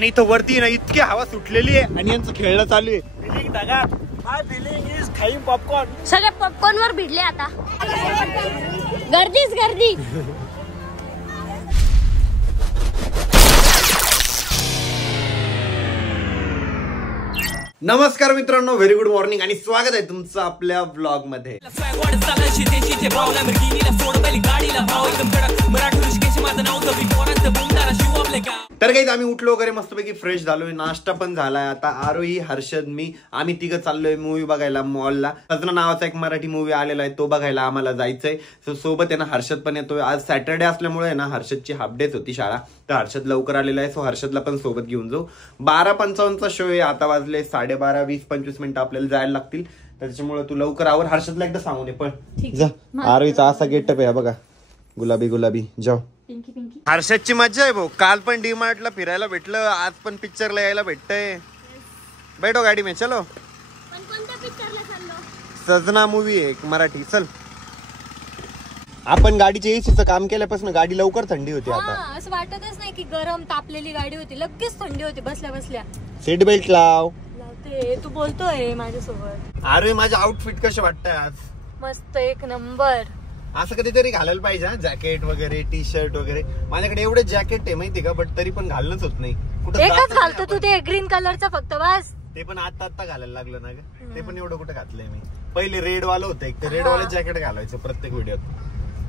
आणि इथं वरती ना इतकी हवा सुटलेली आहे आणि यांचं खेळणं चालू आहे. फिलिंग ढगात. माय फिलिंग इज खाईंग पॉपकॉर्न. सगळे पॉपकॉर्न वर भिडले आता. गर्दीच गर्दी. नमस्कार मित्रांनो, व्हेरी गुड मॉर्निंग आणि स्वागत आहे तुमचं आपल्या व्लॉग मध्ये. तर काही आम्ही उठलो वगैरे मस्तपैकी फ्रेश झालोय, नाश्ता पण झालाय. आता आरोही, हर्षद, मी आम्ही तिघं चाललोय मूवी बघायला मॉलला. सजना नावाचा एक मराठी मूवी आलेला आहे, तो बघायला आम्हाला जायचंय. सो सोबत आहे ना हर्षद पण येतोय. आज सॅटर्डे असल्यामुळे ना हर्षदची हाफ डेच होती शाळा, तर हर्षद लवकर आलेला आहे. सो हर्षदला पण सोबत घेऊन जाऊ. 12:55चा शो आहे. आता वाजले 12:30, 20-25 मिनिटं आपल्याला जायला लागतील. त्याच्यामुळे तू लवकर आवर. हर्षदला एकदा सांगून ये पण जा. आरोहीचा असा गेटअप आहे बघा, गुलाबी गुलाबी. जाऊ. हर्षदची मजा आहे भाऊ. काल पण डीमार्टला फिरायला भेटलं, आज पण पिक्चरला यायला भेटतंय. बैठो गाडी में चलो. सजना मूवी आहे एक मराठी. चल. आपण गाडीच्या एसीचं काम केल्यापासून गाडी लवकर थंडी होती. आता असं वाटतच नाही की गरम तापलेली गाडी होती, लगेच थंडी होती बसल्या बसल्या. सीट बेल्ट लाव. लावते. तू बोलतोय माझ्यासोबत. अरे माझं आउटफिट कसं वाटतंय आज? मस्त, एक नंबर. असं कधीतरी घालायला पाहिजे, जॅकेट वगैरे, टी शर्ट वगैरे. माझ्याकडे एवढे जॅकेट आहे माहिती का, बट तरी पण घालणंच होत नाही. कुठं एकच घालतो तू, ते ग्रीन कलरचा फक्त बस. ते पण आता घालायला लागलं ना ग. ते पण एवढं कुठं घातलंय मी. पहिले रेड वालं होतं एक, रेड वाले जॅकेट घालायचं प्रत्येक व्हिडिओत.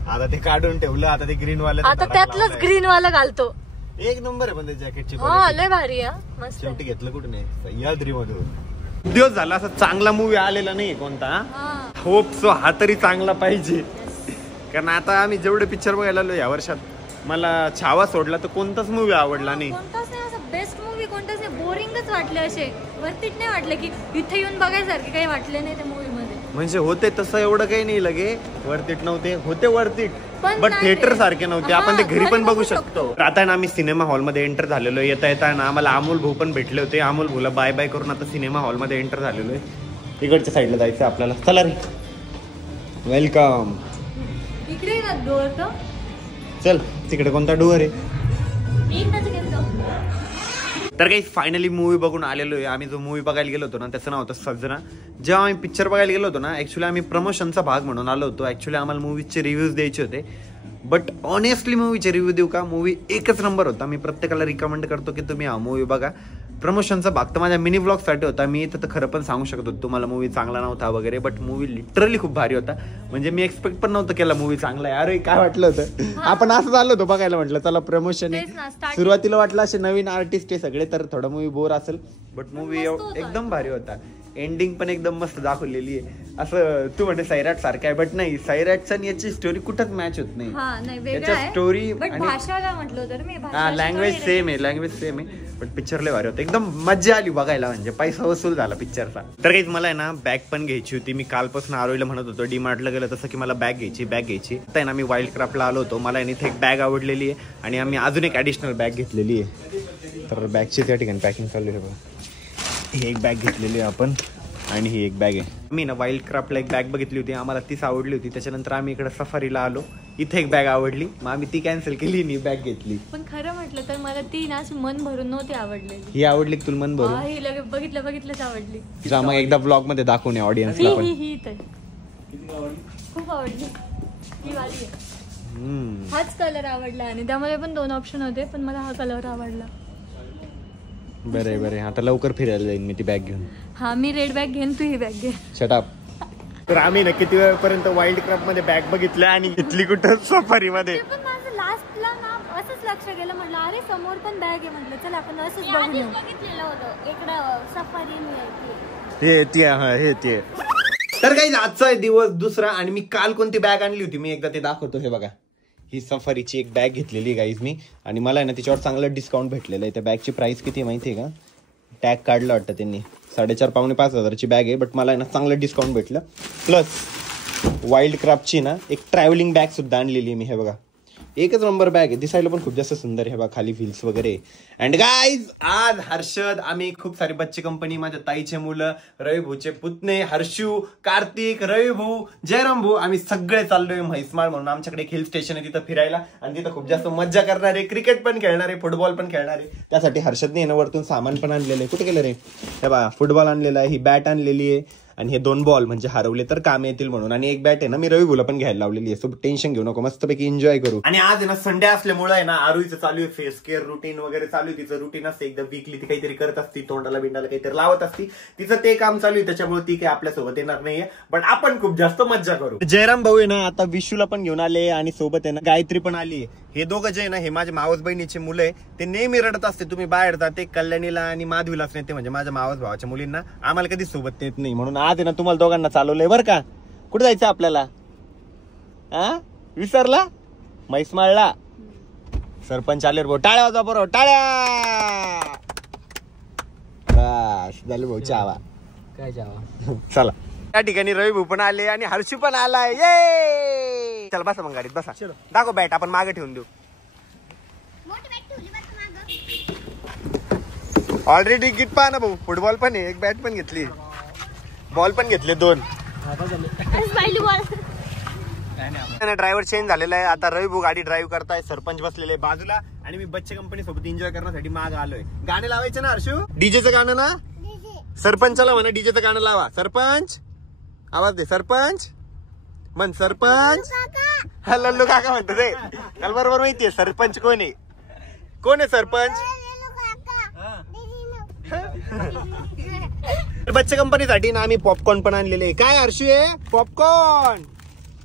आता ते काढून ठेवलं, आता ते ग्रीन वाले. आता त्यातलंच ग्रीन वाला घालतो. एक नंबर आहे पण ते जॅकेटची. लय भारी आहे. मस्त. शेवटी घेतलं कुठे नाही, सह्याद्री मधून. दिवस झाला असा चांगला मूवी आलेला नाही कोणता. होप सो हा तरी चांगला पाहिजे. कारण आता आम्ही जेवढे पिक्चर बघायला आलो या वर्षात, मला छावा सोडला तर कोणताच मूवी आवडला नाही. कोणताच नाही असं बेस्ट मूवी कोणताच नाही. बोरिंगच वाटले, असे वर्थिट नाही वाटले की इथे येऊन बघायसारखे काही वाटले नाही त्या मूवी मध्ये. म्हणजे होते तसं एवढं काही नाही लगे. वर्थिट नव्हते, होते वर्थिट, बट थिएटर सारखे नव्हते. आपण ते घरी पण बघू शकतो. आता ना आम्ही सिनेमा हॉलमध्ये एंटर झालेलो. येता ना आम्हाला अमोल भाऊ पण भेटले होते. अमोल भाऊला बाय बाय करून आता सिनेमा हॉलमध्ये एंटर झालेलो आहे. तिकडच्या साईडला जायचं आपल्याला. चला रे. वेलकम. इकडे ना डोअर तो. चल तिकडे कोणता डोअर आहे? तर काही फायनली मूवी बघून आलेलो आहे. आम्ही जो मूवी बघायला गेलो होतो ना त्याचं नाव होतं सजना. जेव्हा आम्ही पिक्चर बघायला गेलो होतो ना, ऍक्च्युली आम्ही प्रमोशनचा भाग म्हणून आलो होतो. ऍक्च्युली आम्हाला मूवीचे रिव्ह्यूज द्यायचे होते, बट ऑनेस्टली मूवीचे रिव्ह्यू देऊ का, मूवी एकच नंबर होता. मी प्रत्येकाला रिकमेंड करतो की तुम्ही हा मूवी बघा. प्रमोशनचा भाग तर माझ्या मिनी ब्लॉगसाठी होता. मी इथं तर खरं पण सांगू शकत होतो तुम्हाला मूवी चांगला नव्हता वगैरे, बट मूवी लिटरली खूप भारी होता. म्हणजे मी एक्सपेक्ट पण नव्हतं केला मूवी चांगला आहे. अरे काय वाटलं होतं, आपण असं झालं होतं बघायला, म्हटलं चला प्रमोशन आहे. सुरुवातीला वाटलं असे नवीन आर्टिस्ट आहे सगळे, तर थोडं मूवी बोर असेल, बट मूवी एकदम भारी होता. एंडिंग पण एकदम मस्त दाखवलेली आहे. असं तू म्हणते सैराट सारखं आहे, बट नाही, सैराटचा आणि याची स्टोरी कुठंच मॅच होत नाही. याच्या स्टोरी लँग्वेज सेम आहे, बट पिक्चर लय भारी होता. एकदम मजा आली बघायला, म्हणजे पैसा वसूल झाला पिक्चरचा. तर काही मला आहे ना बॅग पण घ्यायची होती. मी कालपासून आरोहीला म्हणत होतो डीमार्टला गेलं तसं की मला बॅग घ्यायची. आता आहे ना मी वाईल्ड क्राफ्टला आलो होतो. मला इथे एक बॅग आवडलेली आहे आणि आम्ही अजून एक ॲडिशनल बॅग घेतलेली आहे. तर बॅगची त्या ठिकाणी पॅकिंग चालू आहे बघा. ही एक बॅग घेतलेली आहे आपण आणि ही एक बॅग आहे. मी ना वाईल्ड क्राफ्टला एक बॅग बघितली होती, आम्हाला तीच आवडली होती. त्याच्यानंतर आम्ही इकडे सफारीला आलो, इथे एक बॅग आवडली, मग आम्ही ती कॅन्सल केली आणि बॅग घेतली. पण खरं म्हटलं तर मला ती ना मन भरून नव्हती आवडलेली. ही आवडली तुला मन भरून? बघितलंच आवडली. जा मग एकदा ब्लॉग मध्ये दाखवून ऑडियन्सला पण. ही खूप आवडली. ही वाली आहे. हाच कलर आवडला आणि त्यामध्ये पण 2 ऑप्शन होते, पण मला हा कलर आवडला. बरे आता लवकर फिरायला जाईन मी ती बॅग घेऊन. हा, मी रेड बॅग घेईन, तू ही बॅग घे. Shut up. तर आम्ही ना किती वेळपर्यंत वाईल्ड क्राफ्ट मध्ये बॅग बघितल्या आणि घेतली कुठं सफारी मध्ये. पण माझं लास्टला ना असंच लक्ष गेलं, म्हटलं अरे समोर पण बॅग आहे, म्हटलं चल आपण असंच बघून येऊ. बघितलेलं होतं इकडं सफारी ते. तर काही आजचा आहे दिवस दुसरा आणि मी काल कोणती बॅग आणली होती मी एकदा ते दाखवतो. हे बघा, ही सफारीची एक बॅग घेतलेली गाईज मी, आणि मला आहे ना तिच्यावर चांगलं डिस्काउंट भेटलेलं आहे. त्या बॅगची प्राइस किती माहिती आहे का? टॅग काढलं वाटतं त्यांनी, 4,500-5,000 हजाराची बॅग आहे, बट मला आहे ना चांगलं डिस्काउंट भेटलं. प्लस वाईल्ड क्राफ्टची ना एक ट्रॅव्हलिंग बॅग सुद्धा आणलेली मी. हे बघा, एकच नंबर बॅग आहे, दिसायला पण खूप जास्त सुंदर आहे बा, खाली व्हील्स वगैरे. अँड गाईज आज हर्षद, आम्ही खूप सारी बच्चे कंपनी, माझ्या ताईचे मुलं, रविभूचे पुतणे, हर्षू, कार्तिक, रविभू, जयराम भाऊ, आम्ही सगळे चाललोय म्हैसमाळ म्हणून. आमच्याकडे एक हिल स्टेशन आहे तिथं फिरायला, आणि तिथं खूप जास्त मज्जा करणार आहे, क्रिकेट पण खेळणार आहे, फुटबॉल पण खेळणार आहे. त्यासाठी हर्षदने वरतून सामान पण आणलेलं आहे. कुठे गेलं रे? हे बा, फुटबॉल आणलेला आहे, ही बॅट आणलेली आहे, आणि हे 2 बॉल म्हणजे हरवले तर काम येतील म्हणून, आणि एक बॅट आहे ना मी रविभूला पण घ्यायला लावलेली आहे. सो टेन्शन घेऊ नको, मस्तपैकी एन्जॉय करू. आणि आज आहे ना संडे असल्यामुळे आहे ना आरुईचं चालू आहे फेस केअर रुटीन वगैरे चालू आहे. तिचं रुटीन असते एकदम वीकली, ती काहीतरी करत असती, तोंडाला बिंडाला काहीतरी लावत असती, तिचं ते काम चालू आहे. त्याच्यामुळे ती काही आपल्यासोबत येणार नाहीये, पण आपण खूप जास्त मज्जा करू. जयराम भाऊ आहे ना आता विशूला पण घेऊन आले, आणि सोबत आहे ना गायत्री पण आली. हे दोघं जे आहे ना हे माझ्या मावस बहिणीचे मुलं आहे, ते नेहमी रडत असते. तुम्ही बाहेर जाते कल्याणीला आणि माधवीलाच नेते, म्हणजे माझ्या मावस भावाच्या मुलींना, आम्हाला कधी सोबत नेत नाही. म्हणून आज आहे ना तुम्हाला दोघांना चालवलंय बरं का. कुठे जायचं आपल्याला? हा, विसरला? म्हैसमाळला. सरपंच आले भाऊ, टाळ्या वाजवा बरोबर, टाळ्या. बस झालं भाऊ, चावा काय जावा. चला. त्या ठिकाणी रवी भाऊ पण आले आणि हर्षू पण आलाय. ये चल बसा मग गाडीत बसा. दाखव बॅट, आपण मागे ठेवून देऊ. ऑलरेडी गिट पहा ना भाऊ, फुटबॉल पण आहे, एक बॅट पण घेतली, बॉल पण घेतले 2. ड्रायव्हर चेंज झालेला आहे आता. रवी भाऊ गाडी ड्राईव्ह करताय, सरपंच बसलेले बाजूला, आणि मी बच्चे कंपनी सोबत एन्जॉय करण्यासाठी माग आलोय. गाणे लावायचे ना हर्षू? डीजेचं गाणं ना? सरपंचाला म्हणा डीजेचं गाणं लावा. सरपंच आवाज दे, सरपंच म्हण, सरपंच. हा लल्लू काका म्हणतो रे, त्याला बरोबर माहितीये सरपंच कोण आहे. कोण आहे सरपंच? बच्चे कंपनीसाठी ना आम्ही पॉपकॉर्न पण आणलेले आहे. काय हर्षू आहे? पॉपकॉर्न.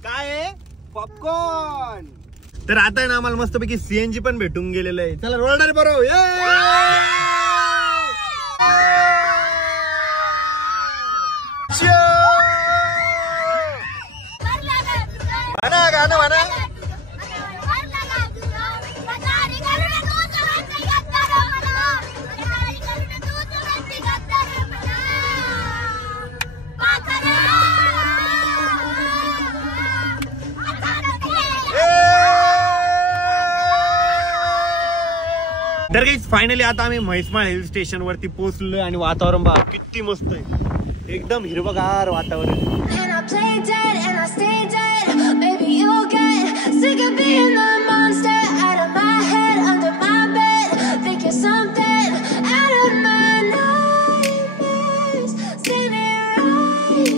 काय आहे? पॉपकॉर्न. तर आता आहे ना आम्हाला मस्तपैकी सीएनजी पण भेटून गेलेलं आहे. चला रोडर बरोबर. म्हणा गाणं म्हणा. तर काही फायनली आता आम्ही म्हैसमाळ हिल स्टेशन वरती पोहोचलोय, आणि वातावरण बघा किती मस्त आहे, एकदम हिरवगार वातावरण.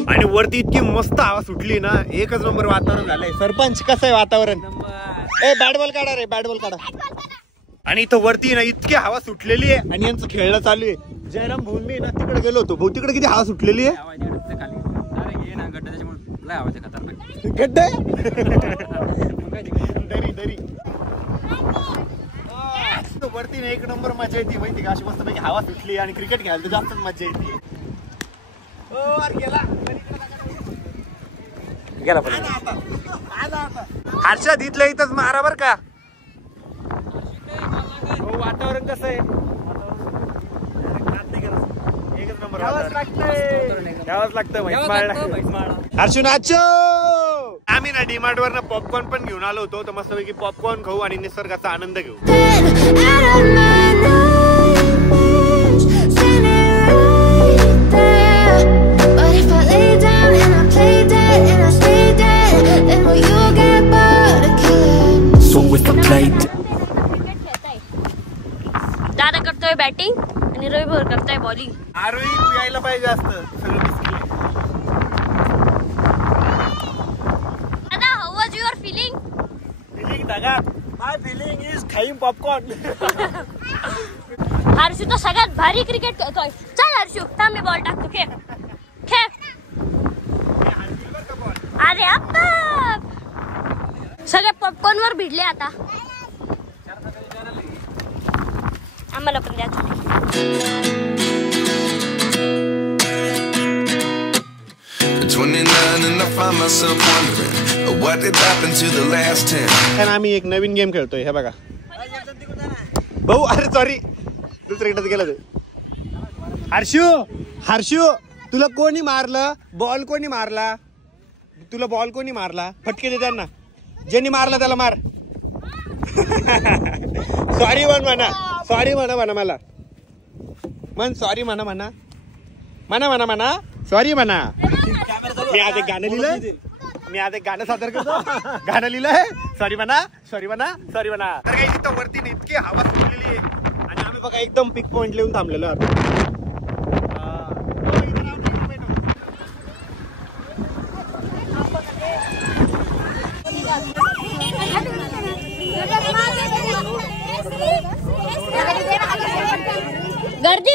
आणि वरती इतकी मस्त हवा सुटली ना, एकच नंबर वातावरण झालंय. सरपंच कसं आहे वातावरण? ए बॅट बॉल काढा रे, बॅट बॉल काढा. आणि इथं वरती ना इतकी हवा सुटलेली आहे, आणि यांचं खेळणं चालू आहे. जयराम भाऊ मी ना तिकडे गेलो होतो, भाऊ तिकडे किती हवा सुटलेली आहे. गड्डे दरी दरी वरती ना एक नंबर मजा येते माहिती का. अशी मस्त पैकी हवा सुटली आणि क्रिकेट खेळायला तर जास्तच मजा येते. गेला हर्षद इथलं इथंच मारा बर का. वातावरण कसं आहे? एकच नंबर यावंच लागतं. हर्षू नाचो. आम्ही ना डीमार्ट वर पॉपकॉर्न पण घेऊन आलो होतो, तर मस्तपैकी पॉपकॉर्न खाऊ आणि निसर्गाचा आनंद घेऊ. दादा करतोय बॅटिंग आणि रवी भाऊ करतोय बॉलिंग. आरोही तू यायला पाहिजे असतं सगळं. दादा, how was your feeling? Feeling dagat. My feeling is खाईम पॉपकॉर्न. हर्षू तो सगळ्यात भारी क्रिकेट खेळतोय. चल हर्षू, थांब मी बॉल टाकतो. खेळ खेळ. अरे आता सगळे पॉपकॉर्न वर भिडले आता. आम्हाला पण द्या. आम्ही एक नवीन गेम खेळतोय, हे बघा भाऊ. अरे सॉरी, दुसरीकडे गेलं ते. हर्षू तुला कोणी मारलं? बॉल कोणी मारला तुला? बॉल कोणी मारला? फटके दे त्यांना. ज्यांनी मारला त्याला मार. सॉरी म्हणा सॉरी म्हणा मला मन सॉरी म्हणा सॉरी म्हणा. मी आज एक गाणं लिहिलंय सादर करतो. गाणं लिहिलंय सॉरी म्हणा. तर काही तिथं वरती इतकी हवा सुटलेली आहे आणि आम्ही बघा एकदम पिक पॉइंट लिहून थांबलेलो आहोत. गर्दी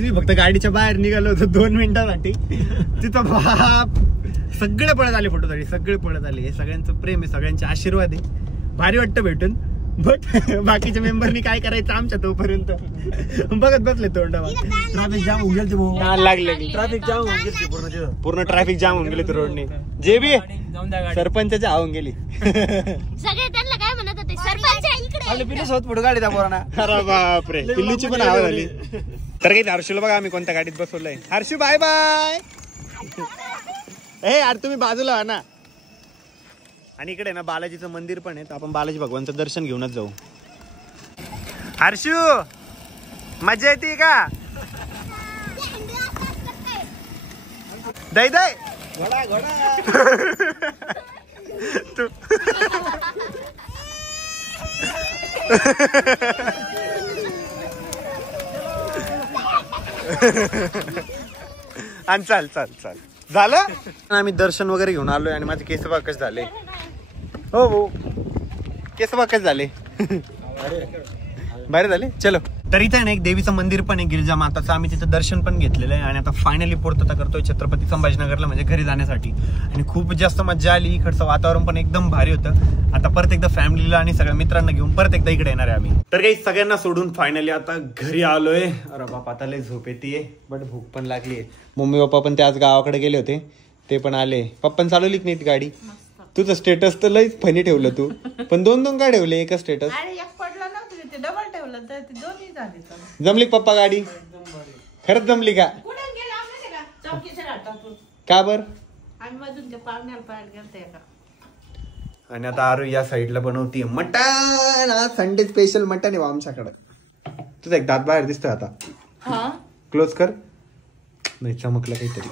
मी फक्त गाडीच्या बाहेर निघालो होतो 2 मिनिटांसाठी. तिथं बाप सगळे पळत आले फोटोसाठी. सगळे पळत आले. हे सगळ्यांचं प्रेम आहे, सगळ्यांचे आशीर्वाद आहे. भारी वाटतं भेटून. बट बाकीच्या मेंबरनी काय करायचं आमच्या तोपर्यंत बघत बसले तोंडावर. ट्रॅफिक जाम होऊन गेले लागले ट्रॅफिक जाम होऊन गेले पूर्ण ट्रॅफिक जाम होऊन गेले रोडने. जे बी सरपंचाच्या हावून गेली. सगळे त्यांना काय म्हणत होते सरपंच पिल्लू सोबत पुढे गाडी दाबवणार. अरे बापरे पिल्लूची पण हवा झाली. तर काही हर्षूला बघा आम्ही कोणत्या गाडीत बसवलंय. Harshu bye bye. हे यार तुम्ही बाजूला व्हा ना. आणि इकडे ना बालाजीचं मंदिर पण आहे. आपण बालाजी भगवानचं दर्शन घेऊनच जाऊ. हर्षू मजा येते का? दई तू आणि चाल झालं. आम्ही दर्शन वगैरे घेऊन आलोय आणि माझे केस बाकच झाले. हो केस बाकच झाले. बाहेर झाले. चलो. तर इथे ना एक देवीचं मंदिर पण आहे गिरिजा माताचं. आम्ही तिथं दर्शन पण घेतलेलं आहे आणि आता फायनली पूर्तता करतोय छत्रपती संभाजीनगरला म्हणजे घरी जाण्यासाठी. आणि खूप जास्त मजा आली. इकडचं वातावरण पण एकदम भारी होतं. आता परत एकदा फॅमिलीला आणि सगळ्या मित्रांना घेऊन परत एकदा इकडे येणार आहे आम्ही. तर काही सगळ्यांना सोडून फायनली आता घरी आलोय. अरे बाप आता लय झोप येते बट भूक पण लागली आहे. मम्मी पप्पा पण ते आज गावाकडे गेले होते. ते पण आले. पप्पांनी चालवली नीट गाडी. तुझं स्टेटस तर लयच फनी ठेवलं तू. पण 2 का ठेवले एकच स्टेटस? जमली पप्पा गाडी? खरंच जमली का? का बर? आणि आता आरू या साईडला बनवतीये मटण. संडे स्पेशल मटण आहे आमच्याकडे. तुझा एक दात बाहेर दिसतोय आता. क्लोज कर. नाही चमकलं काहीतरी.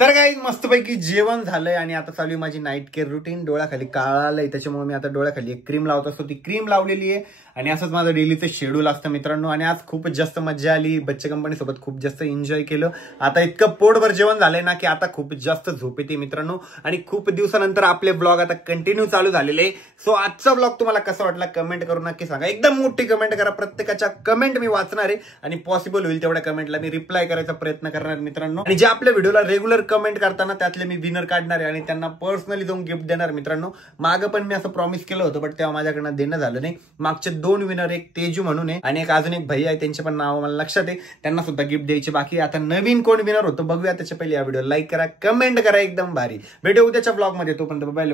तर काही मस्तपैकी जेवण झालंय आणि आता चालू आहे माझी नाईट केअर रुटीन. डोळ्याखाली काळा आलंय त्याच्यामुळे मी आता डोळ्याखाली एक क्रीम लावत असतो. ती क्रीम लावलेली आहे आणि असंच माझं डेलीचं शेड्यूल असतं मित्रांनो. आणि आज खूपच जास्त मजा आली. बच्चे कंपनी सोबत खूप जास्त एन्जॉय केलं. आता इतकं पोटभर जेवण झालंय ना की आता खूप जास्त झोप येते मित्रांनो. आणि खूप दिवसानंतर आपले ब्लॉग आता कंटिन्यू चालू झालेले. सो आजचा ब्लॉग तुम्हाला कसा वाटला कमेंट करून नक्की सांगा. एकदम मोठी कमेंट करा. प्रत्येकाच्या कमेंट मी वाचणार आहे आणि पॉसिबल होईल तेवढ्या कमेंटला मी रिप्लाय करायचा प्रयत्न करणार मित्रांनो. आणि जे आपल्या व्हिडिओला रेग्युलर कमेंट करताना त्यातले मी विनर काढणार आहे आणि त्यांना पर्सनली जाऊन गिफ्ट देणार मित्रांनो. मागं पण मी असं प्रॉमिस केलं होतं बट तेव्हा माझ्याकडनं देणं झालं नाही. मागचे 2 विनर, एक तेजू म्हणून आहे आणि एक अजून एक भैया आहे. त्यांचे पण नाव मला लक्षात आहे. त्यांना सुद्धा गिफ्ट द्यायचे बाकी. आता नवीन कोण विनर होतो बघूया. त्याच्या पहिले या व्हिडिओ लाईक करा, कमेंट करा. एकदम भारी. भेटू उद्याच्या ब्लॉग मध्ये. तोपर्यंत बाय.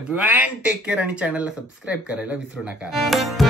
टेक केअर आणि चॅनलला सबस्क्राईब करायला विसरू नका.